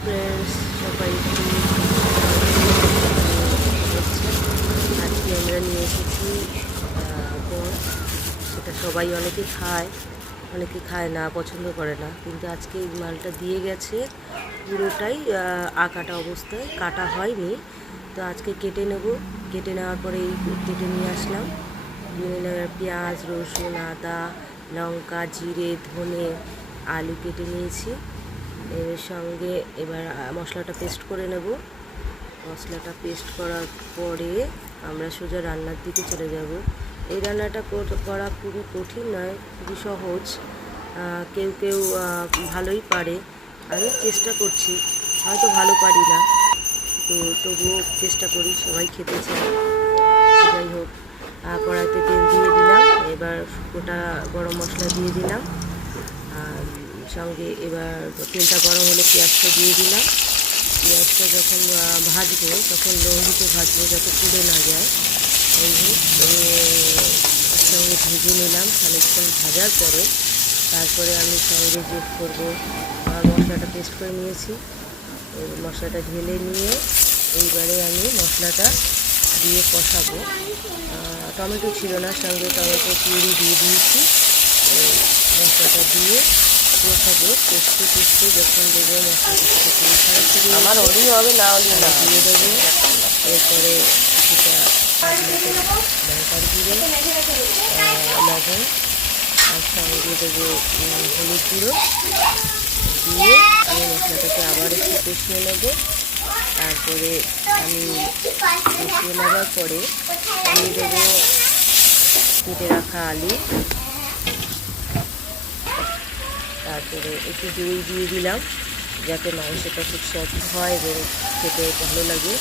Friends, সবাইকে আজকে আমরা নিয়ে এসেছি বড়। সেটা সবাই অনেকে খায় না, পছন্দ করে না, কিন্তু আজকে এই মালটা দিয়ে গেছে পুরোটাই আকাটা অবস্থায়, কাটা হয়নি। তো আজকে কেটে নেব, কেটে নেওয়ার পরে এই কেটে নিয়ে আসলাম। পেঁয়াজ, রসুন, আদা, লঙ্কা, জিরে, ধনে, আলু কেটে নিয়েছি। এর সঙ্গে এবার মশলাটা পেস্ট করে নেব। মশলাটা পেস্ট করার পরে আমরা সোজা রান্নার দিকে চলে যাব। এই রান্নাটা করা খুবই কঠিন নয়, খুবই সহজ। কেউ কেউ ভালোই পারে, আমি চেষ্টা করছি, হয়তো ভালো পারি না, তো তবুও চেষ্টা করি, সবাই খেতে চায়। যাই হোক, কড়াইতে তেল দিয়ে দিলাম, এবার গোটা গরম মশলা দিয়ে দিলাম। সঙ্গে এবার তেলটা গরম হলে পেঁয়াজটা দিয়ে দিলাম। পেঁয়াজটা যখন ভাজবো তখন লো হিটে ভাজবো, যাতে পুড়ে না যায়। এই সঙ্গে ভেজে নিলাম। খানিকক্ষণ ভাজার পরে তারপরে আমি সঙ্গে যোগ করবো মশলাটা পেস্ট করে নিয়েছি। মশলাটা ঢেলে নিয়ে এইবারে আমি মশলাটা দিয়ে কষাবো। টমেটো ছিল না, সঙ্গে টমেটো পিউরি দিয়ে দিয়েছি। মশলাটা দিয়ে কষাবো, কষতে যখন দেবো মশলাটা আমার ওলি হবে না, ওলি না দিয়ে দেবো। এরপরে কিছুটা লঙ্কার গুঁড়ো, লবণ, আর সঙ্গে দেবো হলুদ গুঁড়ো দিয়ে আমি মশলাটাকে আবার একটু কষিয়ে নেবো। তারপরে আমি কষিয়ে নেওয়ার পরে দিয়ে দেবো কেটে রাখা আলু, তারপরে একটু দই দিয়ে দিলাম যাতে মাংসটা খুব সফট হয় এবং খেতে ভালো লাগে।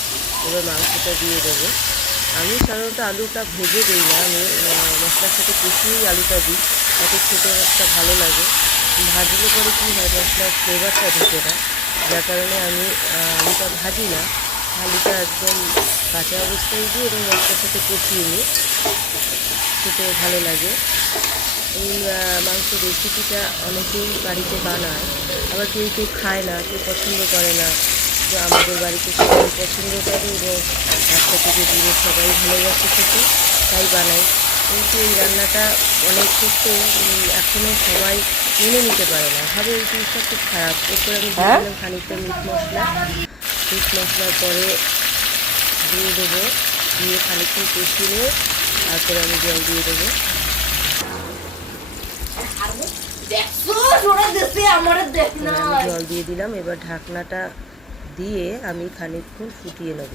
এবার মাংসটা দিয়ে দেবো। আমি সাধারণত আলুটা ভেজে দিই না, আমি মশলার সাথে কষিয়েই আলুটা দিই, তাতে খেতে একটা ভালো লাগে। ভাজলে পরে কী হয়, মশলার ফ্লেভারটা ঢুকে না, যার কারণে আমি আলুটা ভাজি না, আলুটা একদম কাঁচা অবস্থায় দিই এবং মশলার সাথে কষিয়ে নিই, খেতে ভালো লাগে। এই মাংসের রেসিপিটা অনেকেই বাড়িতে বানায়, আবার কেউ কেউ খায় না, কেউ পছন্দ করে না। তো আমাদের বাড়িতে সবাই পছন্দ করে এবং বাচ্চা থেকে বুড়ো সবাই ভালোবাসে খেতে, তাই বানাই। কিন্তু এই রান্নাটা অনেক ক্ষেত্রেই এখনও সবাই মেনে নিতে পারে না, ভাবে এই জিনিসটা খুব খারাপ। এরপরে আমি দিয়ে দিলাম খানিকটা মিট মশলার পরে দিয়ে দেবো, দিয়ে খানিকক্ষণ কষিয়ে নিয়ে তারপরে আমি জল দিয়ে দেবো। আমি জল দিয়ে দিলাম, এবার ঢাকনাটা দিয়ে আমি খানিকক্ষণ ফুটিয়ে নেব।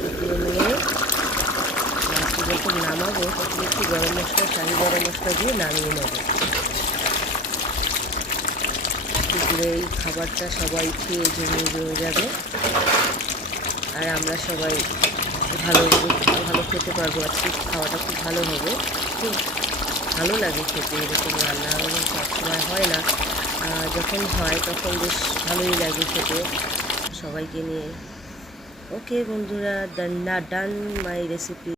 ফুটিয়ে নিয়ে মাছটা যখন নামাবো তখন একটু গরম মশলা, শাহি গরম মশলা দিয়ে নামিয়ে নেব। দুপুরে এই খাবারটা সবাই খেয়ে জমে যাবে, আর আমরা সবাই ভালো খেতে পারবো। আজকে খাওয়াটা খুব ভালো হবে, খুব ভালো লাগে খেতে এরকম রান্না, এবং সবসময় হয় না, যখন হয় তখন বেশ ভালোই লাগে খেতে সবাইকে নিয়ে। ওকে বন্ধুরা, ডান মাই রেসিপি।